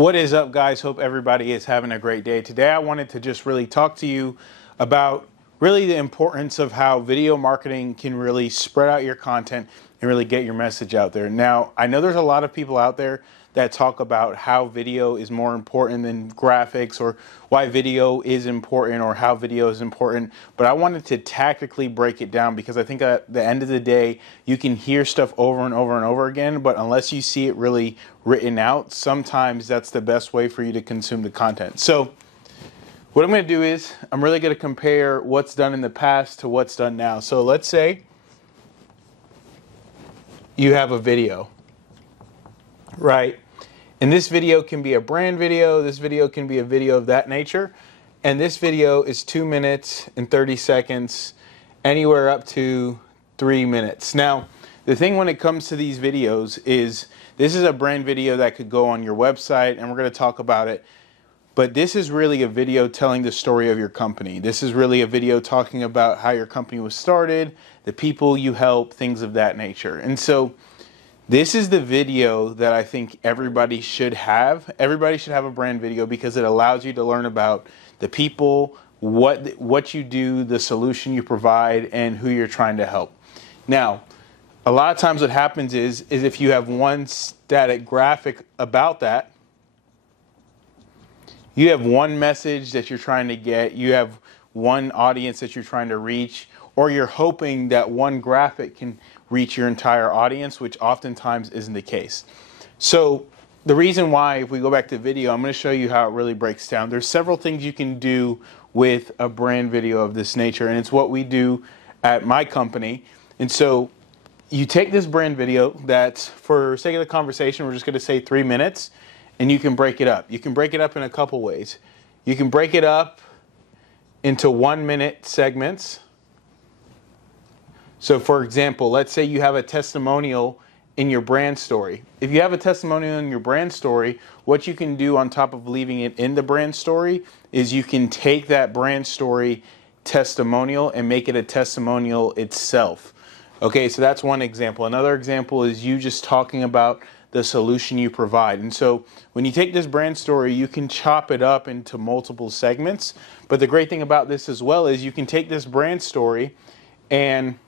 What is up, guys? Hope everybody is having a great day. Today I wanted to just really talk to you about really the importance of how video marketing can really spread out your content and really get your message out there. Now, I know there's a lot of people out there that talk about how video is more important than graphics, or why video is important, or how video is important, but I wanted to tactically break it down, because I think at the end of the day, you can hear stuff over and over and over again, but unless you see it really written out, sometimes that's the best way for you to consume the content. So what I'm going to do is I'm really going to compare what's done in the past to what's done now. So let's say you have a video, right? And this video can be a brand video, this video can be a video of that nature, and this video is 2 minutes and 30 seconds, anywhere up to 3 minutes. Now, the thing when it comes to these videos is this is a brand video that could go on your website, and we're going to talk about it, but this is really a video telling the story of your company. This is really a video talking about how your company was started, the people you help, things of that nature. And so this is the video that I think everybody should have. Everybody should have a brand video, because it allows you to learn about the people, what you do, the solution you provide, and who you're trying to help. Now, a lot of times what happens is if you have one static graphic about that, you have one message that you're trying to get, you have one audience that you're trying to reach, or you're hoping that one graphic can reach your entire audience, which oftentimes isn't the case. So the reason why, if we go back to video, I'm going to show you how it really breaks down. There's several things you can do with a brand video of this nature, and it's what we do at my company. And so you take this brand video that's, for sake of the conversation, we're just going to say 3 minutes, and you can break it up. You can break it up in a couple ways. You can break it up into 1 minute segments. So for example, let's say you have a testimonial in your brand story. If you have a testimonial in your brand story, what you can do on top of leaving it in the brand story is you can take that brand story testimonial and make it a testimonial itself. Okay, so that's one example. Another example is you just talking about the solution you provide. And so when you take this brand story, you can chop it up into multiple segments. But the great thing about this as well is you can take this brand story, and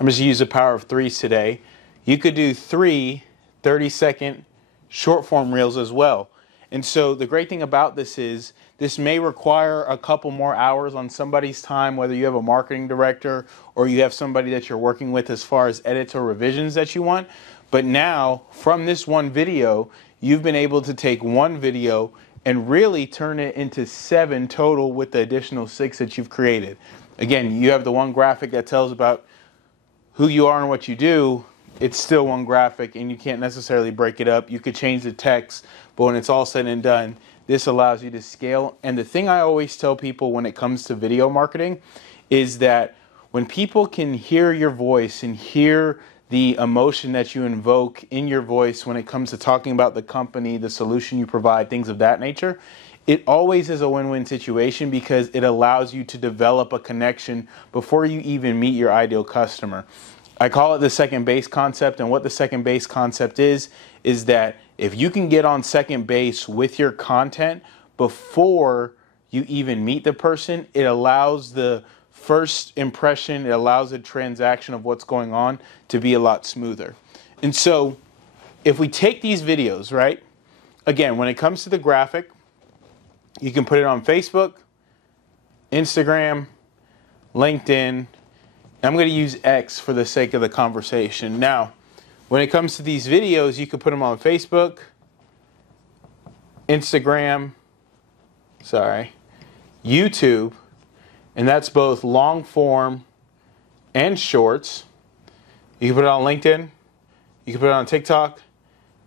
I'm just going to use the power of threes today. You could do 3 30-second short form reels as well. And so the great thing about this is this may require a couple more hours on somebody's time, whether you have a marketing director or you have somebody that you're working with as far as edits or revisions that you want. But now, from this one video, you've been able to take one video and really turn it into 7 total with the additional 6 that you've created. Again, you have the one graphic that tells about who you are and what you do. It's still one graphic, and you can't necessarily break it up. You could change the text, but when it's all said and done, this allows you to scale. And the thing I always tell people when it comes to video marketing is that when people can hear your voice and hear the emotion that you invoke in your voice when it comes to talking about the company, the solution you provide, things of that nature, it always is a win-win situation, because it allows you to develop a connection before you even meet your ideal customer. I call it the second base concept, and what the second base concept is that if you can get on second base with your content before you even meet the person, it allows the first impression, it allows the transaction of what's going on to be a lot smoother. And so if we take these videos, right, again, when it comes to the graphic, you can put it on Facebook, Instagram, LinkedIn. I'm going to use X for the sake of the conversation. Now, when it comes to these videos, you can put them on Facebook, Instagram, YouTube, and that's both long form and shorts. You can put it on LinkedIn, you can put it on TikTok,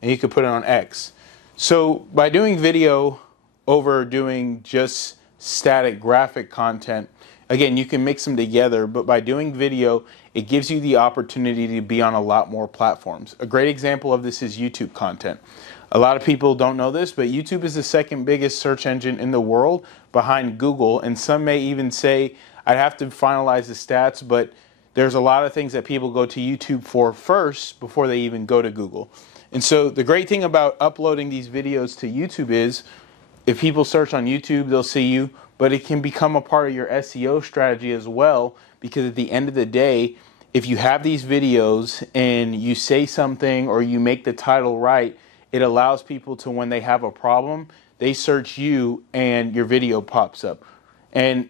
and you can put it on X. So by doing video over doing just static graphic content, again, you can mix them together, but by doing video, it gives you the opportunity to be on a lot more platforms. A great example of this is YouTube content. A lot of people don't know this, but YouTube is the second biggest search engine in the world behind Google, and some may even say, I'd have to finalize the stats, but there's a lot of things that people go to YouTube for first before they even go to Google. And so the great thing about uploading these videos to YouTube is if people search on YouTube, they'll see you, but it can become a part of your SEO strategy as well, because at the end of the day, if you have these videos and you say something or you make the title right, it allows people to, when they have a problem, they search you and your video pops up. And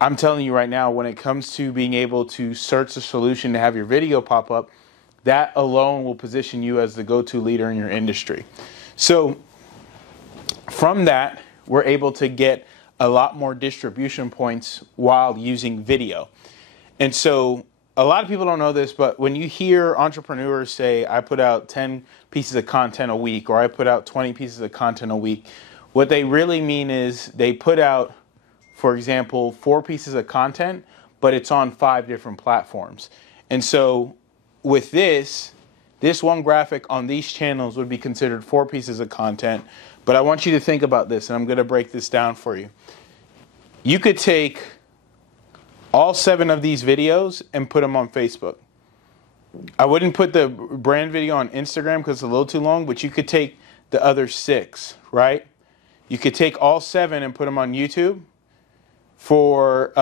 I'm telling you right now, when it comes to being able to search the solution to have your video pop up, that alone will position you as the go-to leader in your industry. So from that, we're able to get a lot more distribution points while using video. And so a lot of people don't know this, but when you hear entrepreneurs say, I put out 10 pieces of content a week, or I put out 20 pieces of content a week, what they really mean is they put out, for example, 4 pieces of content, but it's on 5 different platforms. And so with this one graphic on these channels would be considered 4 pieces of content. But I want you to think about this, and I'm going to break this down for you. You could take all 7 of these videos and put them on Facebook. I wouldn't put the brand video on Instagram because it's a little too long, but you could take the other 6, right? You could take all 7 and put them on YouTube. For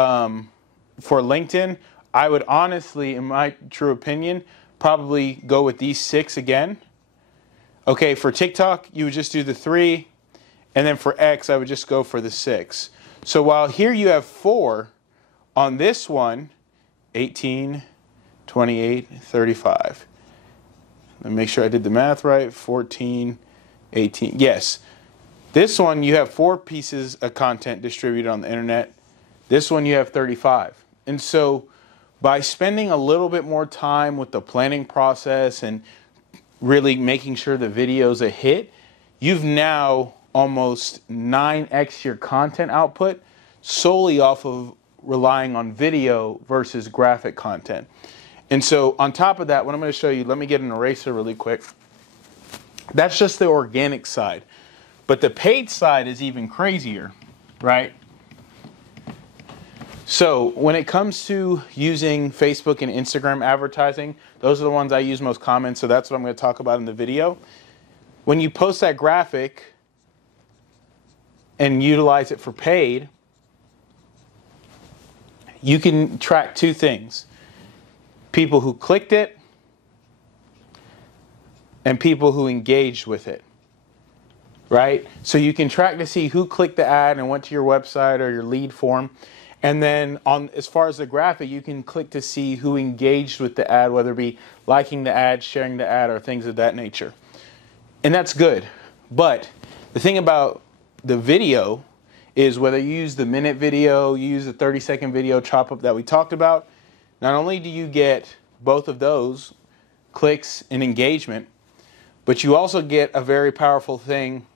LinkedIn, I would honestly, in my true opinion, probably go with these 6 again. Okay, for TikTok, you would just do the 3. And then for X, I would just go for the 6. So while here you have 4, on this one, 18, 28, 35. Let me make sure I did the math right. 14, 18. Yes. This one, you have 4 pieces of content distributed on the internet. This one, you have 35. And so by spending a little bit more time with the planning process and really making sure the video's a hit, you've now almost 9x your content output solely off of relying on video versus graphic content. And so on top of that, what I'm going to show you, let me get an eraser really quick. That's just the organic side. But the paid side is even crazier, right? So when it comes to using Facebook and Instagram advertising, those are the ones I use most common, so that's what I'm going to talk about in the video. When you post that graphic and utilize it for paid, you can track 2 things. People who clicked it and people who engaged with it, right? So you can track to see who clicked the ad and went to your website or your lead form. And then as far as the graphic, you can click to see who engaged with the ad, whether it be liking the ad, sharing the ad, or things of that nature. And that's good. But the thing about the video is whether you use the minute video, you use the 30-second video chop up that we talked about, not only do you get both of those, clicks and engagement, but you also get a very powerful thing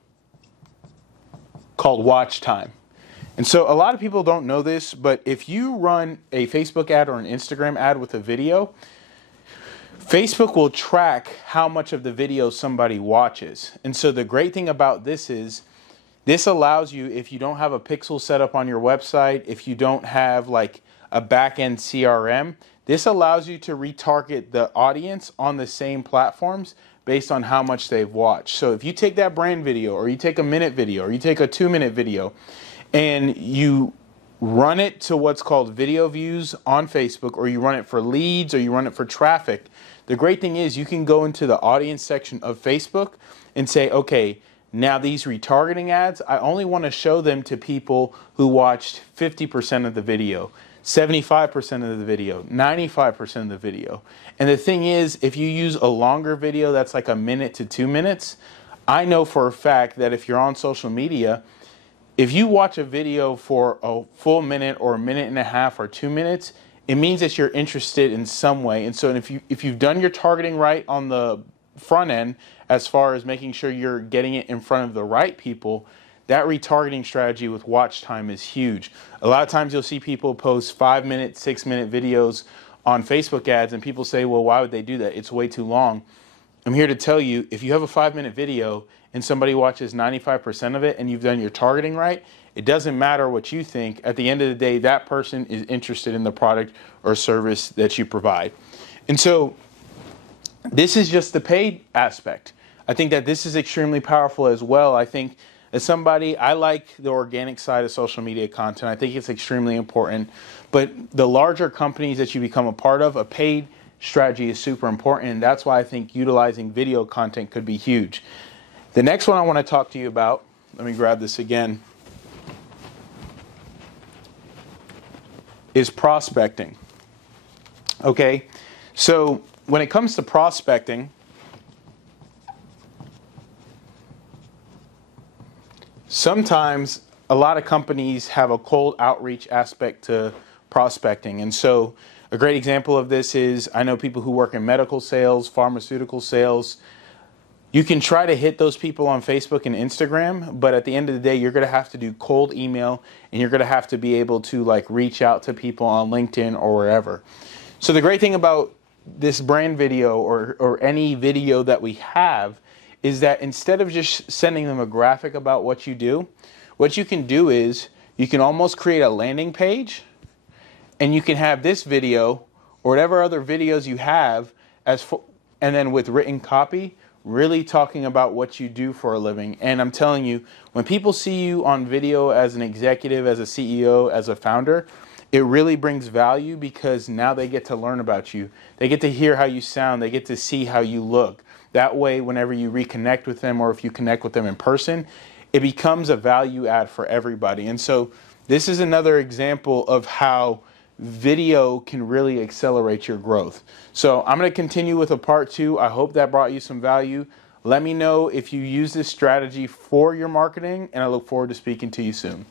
called watch time. And so a lot of people don't know this, but if you run a Facebook ad or an Instagram ad with a video, Facebook will track how much of the video somebody watches. And so the great thing about this is this allows you, if you don't have a pixel set up on your website, if you don't have like a back-end CRM, this allows you to retarget the audience on the same platforms based on how much they've watched. So if you take that brand video, or you take a minute video, or you take a 2-minute video, and you run it to what's called video views on Facebook, or you run it for leads, or you run it for traffic, the great thing is you can go into the audience section of Facebook and say, okay, now these retargeting ads, I only want to show them to people who watched 50% of the video, 75% of the video, 95% of the video. And the thing is, if you use a longer video that's like a minute to 2 minutes, I know for a fact that if you're on social media, if you watch a video for a full minute or a minute and a half or 2 minutes, it means that you're interested in some way. And so if you've done your targeting right on the front end, as far as making sure you're getting it in front of the right people, that retargeting strategy with watch time is huge. A lot of times you'll see people post 5-minute, 6-minute videos on Facebook ads, and people say, well, why would they do that? It's way too long. I'm here to tell you, if you have a 5-minute video and somebody watches 95% of it and you've done your targeting right, it doesn't matter what you think. At the end of the day, that person is interested in the product or service that you provide. And so this is just the paid aspect. I think that this is extremely powerful as well. I think as somebody, I like the organic side of social media content. I think it's extremely important. But the larger companies that you become a part of, a paid strategy is super important. And that's why I think utilizing video content could be huge. The next one I want to talk to you about, let me grab this again, is prospecting. Okay, so when it comes to prospecting, sometimes a lot of companies have a cold outreach aspect to prospecting. And so a great example of this is, I know people who work in medical sales, pharmaceutical sales. You can try to hit those people on Facebook and Instagram, but at the end of the day, you're going to have to do cold email, and you're going to have to be able to like reach out to people on LinkedIn or wherever. So the great thing about this brand video or any video that we have is that instead of just sending them a graphic about what you do, what you can do is you can almost create a landing page, and you can have this video or whatever other videos you have and then with written copy, really talking about what you do for a living. And I'm telling you, when people see you on video as an executive, as a CEO, as a founder, it really brings value because now they get to learn about you. They get to hear how you sound. They get to see how you look. That way, whenever you reconnect with them or if you connect with them in person, it becomes a value add for everybody. And so this is another example of how video can really accelerate your growth. So I'm going to continue with a part 2. I hope that brought you some value. Let me know if you use this strategy for your marketing, and I look forward to speaking to you soon.